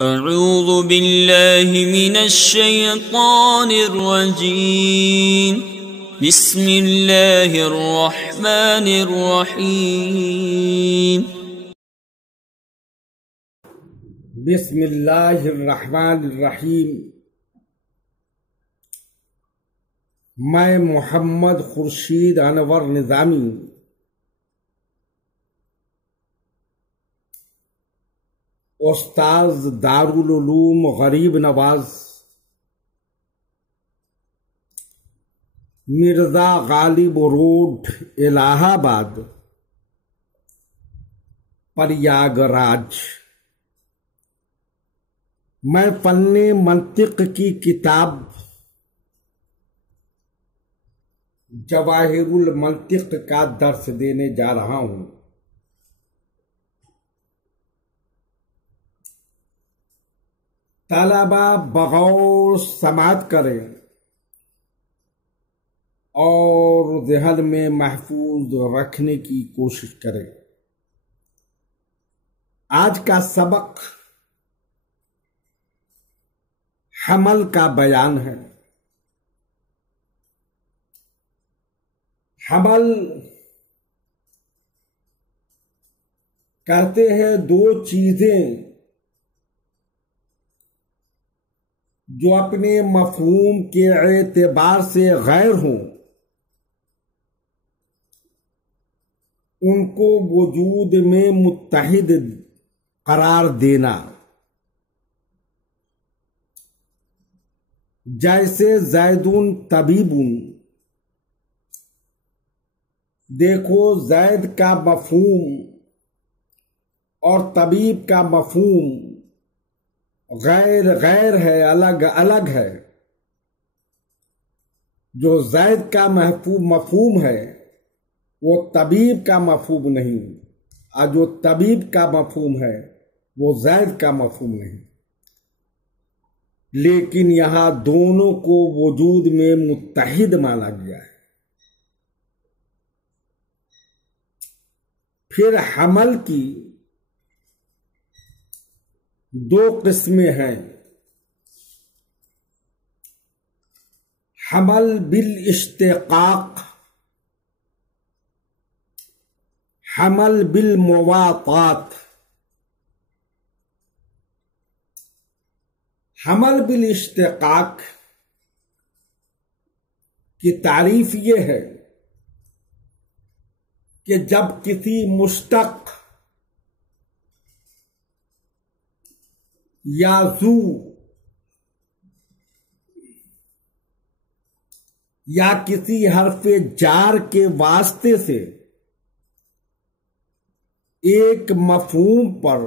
اعوذ باللہ من الشیطان الرجیم بسم اللہ الرحمن الرحیم بسم اللہ الرحمن الرحیم۔ میں محمد خورشید انور نظامی استاذ دارالعلوم غریب نواز مرزا غالب روڈ الہ آباد پریاگراج میں فن منطق کی کتاب جواہر المنطق کا درس دینے جا رہا ہوں۔ طلبہ بغور سماعت کریں اور ذہن میں محفوظ رکھنے کی کوشش کریں۔ آج کا سبق حمل کا بیان ہے۔ حمل کرتے ہیں دو چیزیں جو اپنے مفہوم کے اعتبار سے غیر ہوں، ان کو وجود میں متحد قرار دینا، جیسے زیدٌ طبیبٌ۔ دیکھو، زید کا مفہوم اور طبیب کا مفہوم غیر ہے، الگ ہے۔ جو زید کا مفہوم ہے وہ طبیب کا مفہوم نہیں، اور جو طبیب کا مفہوم ہے وہ زید کا مفہوم نہیں، لیکن یہاں دونوں کو وجود میں متحد مانا گیا ہے۔ پھر حمل کی دو قسمیں ہیں: حمل بالاشتقاق، حمل بالمواطات۔ حمل بالاشتقاق کی تعریف یہ ہے کہ جب کسی مشتق یا ذو یا کسی حرف جار کے واسطے سے ایک مفہوم پر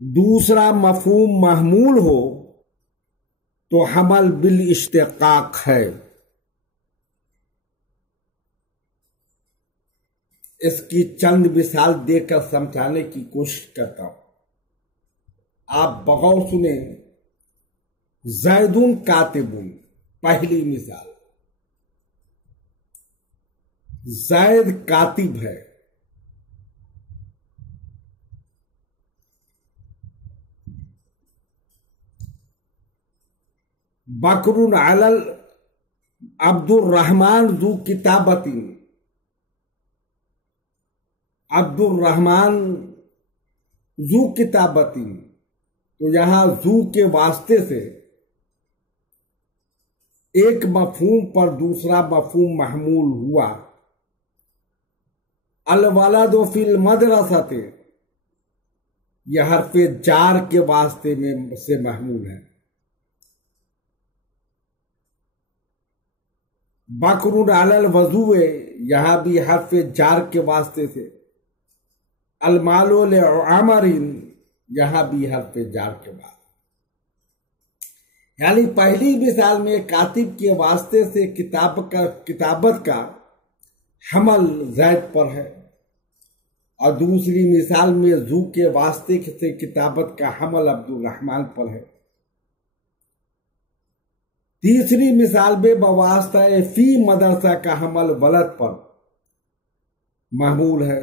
دوسرا مفہوم محمول ہو تو حمل بالاشتقاق ہے۔ اس کی چند مثال دے کر سمجھانے کی کوشش کرتا ہوں، آپ بغور سنیں۔ زید کاتب، پہلی مثال، زید کاتب ہے۔ بکر علی عبد الرحمن ذو کتابۃ، عبد الرحمن ذو کتابۃ، تو یہاں ذو کے واسطے سے ایک مفہوم پر دوسرا مفہوم محمول ہوا۔ الولد فی المدرسۃ، یہ حرف جار کے واسطے میں سے محمول ہے۔ بکر علی الوضوء، یہاں بھی حرف جار کے واسطے سے۔ المال لعمر، یہاں بھی حرف جار کے بعد۔ یعنی پہلی مثال میں کاتب کے واسطے سے کتابت کا حمل زید پر ہے، اور دوسری مثال میں ذو کے واسطے سے کتابت کا حمل عبد الرحمن پر ہے۔ تیسری مثال میں بواسطہ فی مدرسہ کا حمل ولد پر محمول ہے۔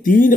3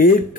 1,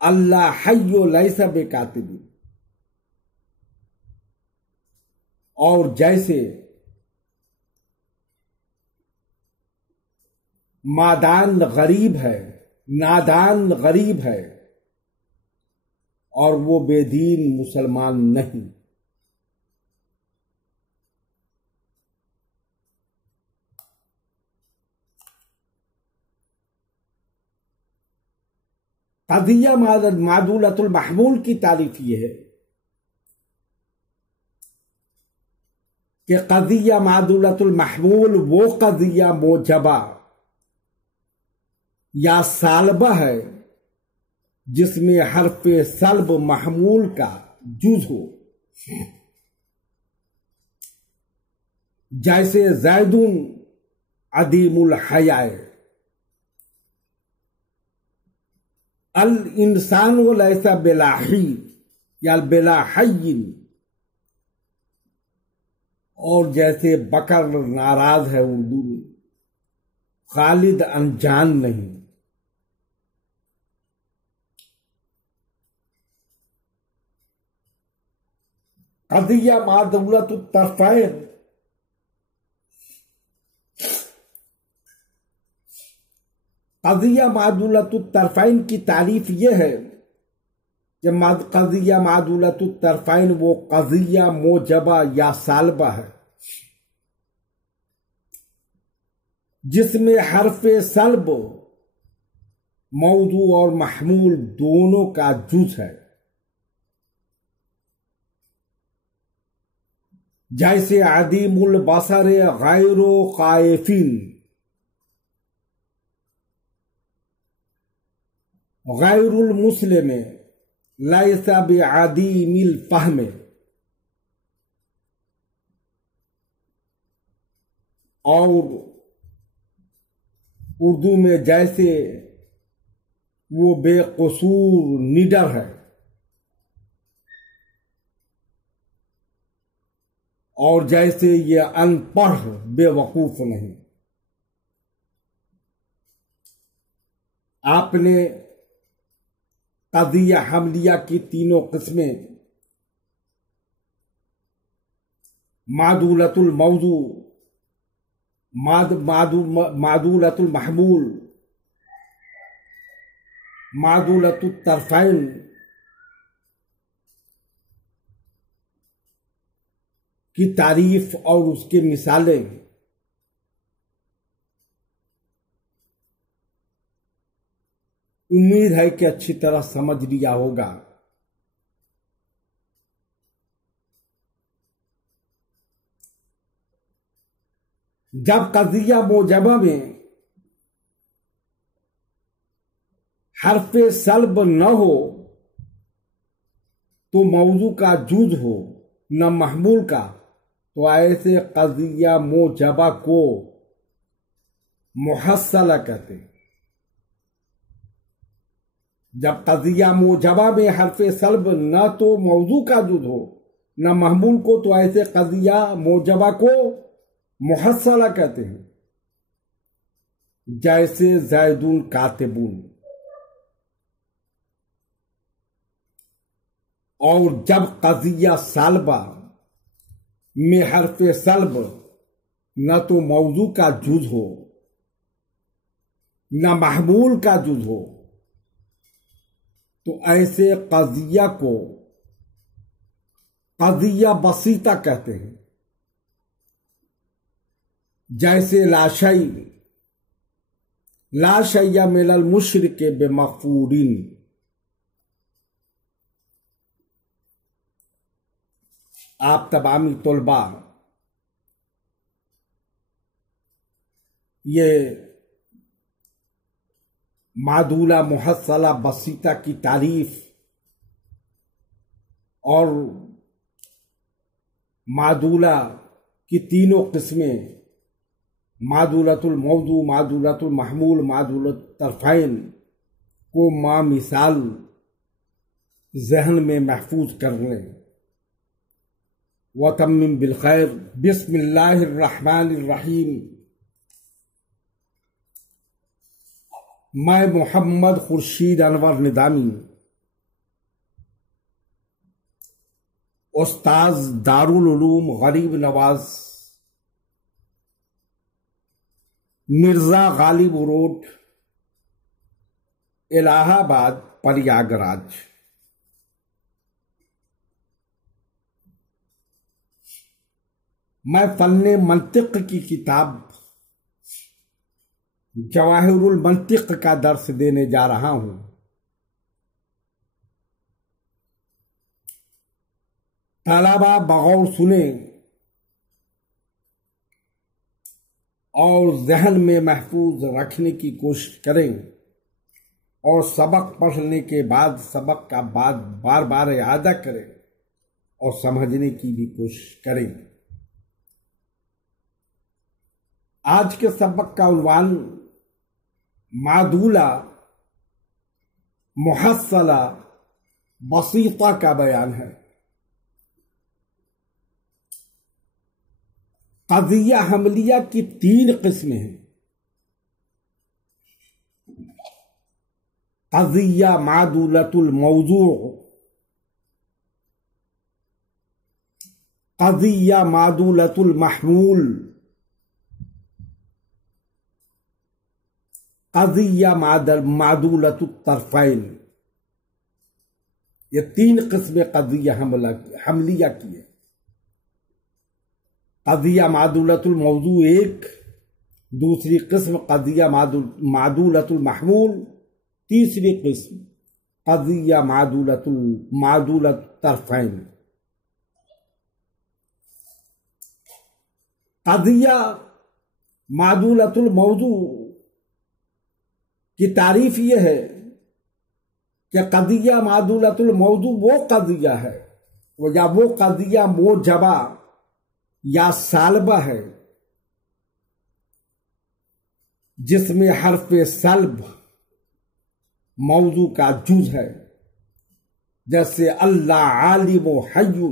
اللہ حی لیس بکاتب، اور جیسے مادان غریب ہے، نادان غریب ہے، اور وہ بے دین مسلمان نہیں۔ قضیہ معدولۃ المحمول کی تعریف یہ ہے کہ قضیہ معدولۃ المحمول وہ قضیہ موجبہ یا سالبہ ہے جس میں حرف سلب محمول کا جز ہو، جیسے زید عدیم الحیاء، الانسان لیس بلاحی یا بلا حی، اور جیسے بکر ناراض ہے اردو میں، خالد انجان نہیں۔ قضیہ معدولۃ الطرفین، قضیہ معدولۃ الطرفین کی تعریف یہ ہے کہ قضیہ معدولۃ الطرفین وہ قضیہ موجبہ یا سالبہ ہے جس میں حرف سلب موضوع اور محمول دونوں کا جز ہے، جیسے عدیم البصر غیر خائفین، غیر المسلم لیس بعدیم الفہم، اور اردو میں جیسے وہ بے قصور نڈر ہے، اور جیسے یہ ان پڑھ بے وقوف نہیں۔ آپ نے قضیہ حملیہ کی تینوں قسمیں معدولۃ الموضوع، معدولۃ المحمول، معدولۃ الطرفین کی تعریف اور اس کی مثالیں امید ہے کہ اچھی طرح سمجھ لیا ہوگا۔ جب قضیہ موجبہ میں حرف سلب نہ ہو تو موضوع کا جز ہو نہ محمول کا، تو ایسے قضیہ موجبہ کو محصلہ کہتے ہیں۔ جب قضیہ موجبہ میں حرف سلب نہ تو موضوع کا جز ہو نہ محمول کو، تو ایسے قضیہ موجبہ کو محصلہ کہتے ہیں، جیسے زید کاتبون۔ اور جب قضیہ سالبہ میں حرف سلب نہ تو موضوع کا جز ہو نہ محمول کا جز ہو، تو ایسے قضیہ کو قضیہ بسیطہ کہتے ہیں، جیسے لا شیء من المشرک بمغفورین۔ آپ تمامی طلباء یہ معدولہ محصلہ بسیطہ کی تعریف اور معدولہ کی تینوں قسمیں، معدولۃ الموضوع، معدولۃ المحمول، معدولۃ الطرفین کو ماں مثال ذہن میں محفوظ کر لیں۔ وتمم بالخیر۔ بسم اللہ الرحمن الرحیم۔ میں محمد خورشید انور ندامی استاذ دارالعلوم غریب نواز، مرزا غالب روڈ، الہ آباد، پریاگراج۔ میں فن منطق کی کتاب جواہر المنطق کا درس دینے جا رہا ہوں۔ طلباء بغور سنیں اور ذہن میں محفوظ رکھنے کی کوشش کریں، اور سبق پڑھنے کے بعد سبق کا بار بار اعادہ کریں اور سمجھنے کی بھی کوشش کریں۔ آج کے سبق کا عنوان معدولہ محصلہ بسیطہ کا بیان ہے۔ قضیہ حملیہ کی 3 قسمیں ہیں۔ قضیہ معدولۃ الموضوع، قضیہ معدولۃ المحمول، قضیہ معدولۃ الطرفین۔ یہ 3 قسمیں قضیہ حملیہ کی ہے۔ قضیہ معدولۃ الموضوع 1، دوسری قسم قضیہ معدولۃ المحمول، تیسری قسم قضیہ معدولۃ الطرفین۔ قضیہ معدولۃ الموضوع کی تعریف یہ ہے کہ قضیہ معدولۃ الموضوع وہ قضیہ ہے یا وہ قضیہ موجبہ یا سالبہ ہے جس میں حرف سلب موضوع کا جز ہے، جیسے اللہ عالم و حی،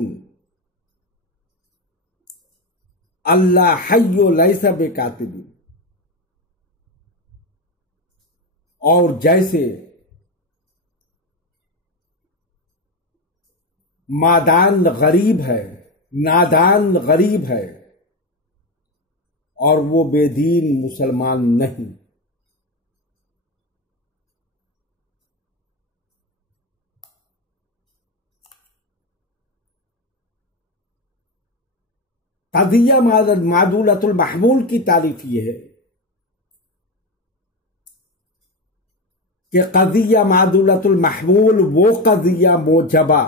اللہ حی لیس بکاتب، اور جیسے مادان غریب ہے، نادان غریب ہے، اور وہ بے دین مسلمان نہیں۔ قضیہ معدولۃ المحمول کی تعریف یہ ہے کہ قضیہ معدولۃ المحمول وہ قضیہ موجبہ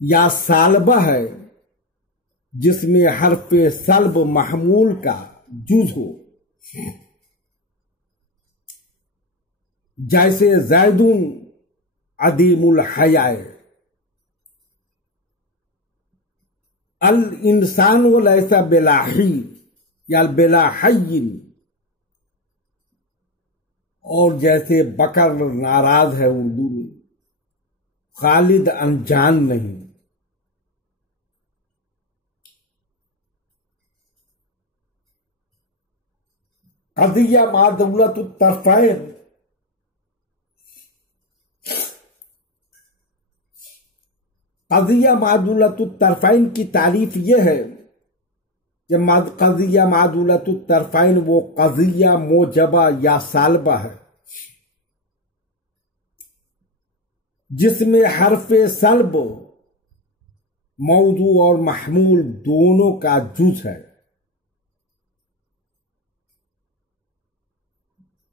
یا سالبہ ہے جس میں حرف سلب محمول کا جز ہو، جیسے زید عدیم الحیاء، الانسان لیس بلا حی یا بلا حی، اور جیسے بکر ناراض ہے اردو میں، خالد انجان نہیں۔ قضیہ معدولۃ الطرفین، قضیہ معدولۃ الطرفین کی تعریف یہ ہے کہ قضیہ معدولۃ الطرفین وہ قضیہ موجبہ یا سالبہ ہے جس میں حرف سلب موضوع اور محمول دونوں کا جز ہے،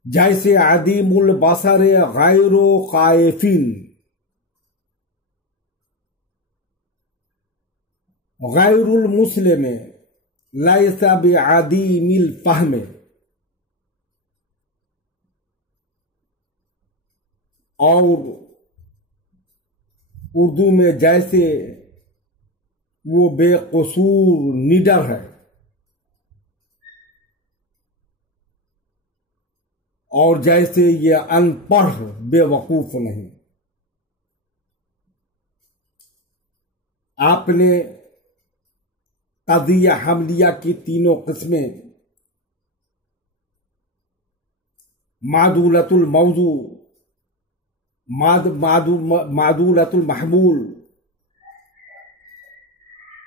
جیسے عدیم البصر غیر خائفین، غیر المسلم لیس بعدیم الفہم، اور اردو میں جیسے وہ بے قصور نڈر ہے، اور جیسے یہ ان پڑھ بے وقوف نہیں۔ آپ نے قضیہ حملیہ کی 3 قسمیں معدولۃ الموضوع، معدولۃ المحمول